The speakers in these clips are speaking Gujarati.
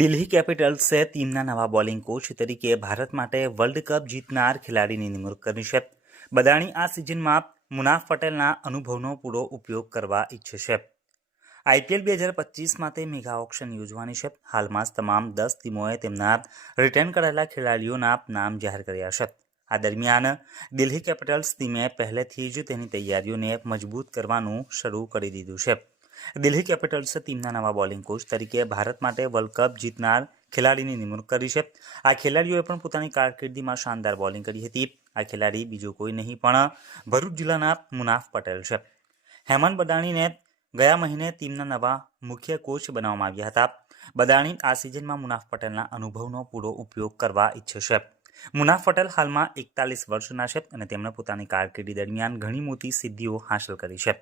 દિલ્હી કેપિટલ્સે ટીમના નવા બોલિંગ કોચ તરીકે ભારત માટે વર્લ્ડ કપ જીતનાર ખેલાડીની નિમણૂક કરી છે. બદાણી આ સિઝનમાં મુનાફ પટેલના અનુભવનો પૂરો ઉપયોગ કરવા ઈચ્છે છે. IPL 2025 માટે મેગા ઓક્શન યોજવાની છે. હાલમાં જ તમામ 10 ટીમોએ તેમના રિટેન કરાયેલા ખેલાડીઓના નામ જાહેર કર્યા છે. આ દરમિયાન દિલ્હી કેપિટલ્સ ટીમે પહેલેથી જ તેની તૈયારીઓને મજબૂત કરવાનું શરૂ કરી દીધું છે. દિલ્હી કેપિટલ્સે ટીમના નવા બોલિંગ કોચ તરીકે ભારત માટે વર્લ્ડ કપ જીતનાર ખેલાડીની નિમણૂક કરી છે. આ ખેલાડીઓએ પણ પોતાની કારકિર્દીમાં શાનદાર બોલિંગ કરી હતી. આ ખેલાડી બીજો કોઈ નહીં પણ ભરૂચ જિલ્લાના મુનાફ પટેલ છે. હેમંત બદાણીને ગયા મહિને ટીમના નવા મુખ્ય કોચ બનાવવામાં આવ્યા હતા. બદાણી આ સિઝનમાં મુનાફ પટેલના અનુભવનો પૂરો ઉપયોગ કરવા ઈચ્છે છે. મુનાફ પટેલ હાલમાં 41 વર્ષના છે અને તેમણે પોતાની કારકિર્દી દરમિયાન ઘણી મોટી સિદ્ધિઓ હાંસલ કરી છે.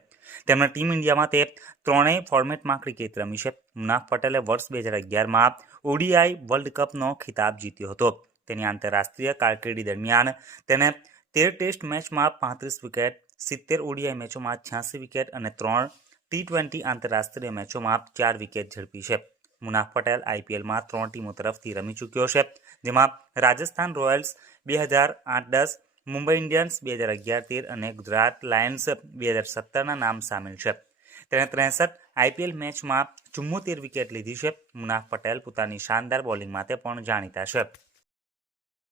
તેમણે ટીમ ઇન્ડિયામાં તે ત્રણેય ફોર્મેટમાં ક્રિકેટ રમી છે. મુનાફ પટેલે વર્ષ 2011માં ODI વર્લ્ડ કપનો ખિતાબ જીત્યો હતો. તેની આંતરરાષ્ટ્રીય કારકિર્દી દરમિયાન તેને 13 ટેસ્ટ મેચમાં 35 વિકેટ, 70 ODI મેચોમાં 86 વિકેટ અને 3 T20 આંતરરાષ્ટ્રીય મેચોમાં 4 વિકેટ ઝડપી છે. મુનાફ પટેલ IPLમાં 3 ટીમો તરફથી રમી ચૂક્યો છે, જેમાં રાજસ્થાન રોયલ્સ 2008-10, મુંબઈ ઇન્ડિયન્સ 2011-13 અને ગુજરાત લાયન્સ 2017ના નામ સામેલ છે. તેણે 63 IPL મેચમાં 74 વિકેટ લીધી છે. મુનાફ પટેલ પોતાની શાનદાર બોલિંગ માટે પણ જાણીતા છે.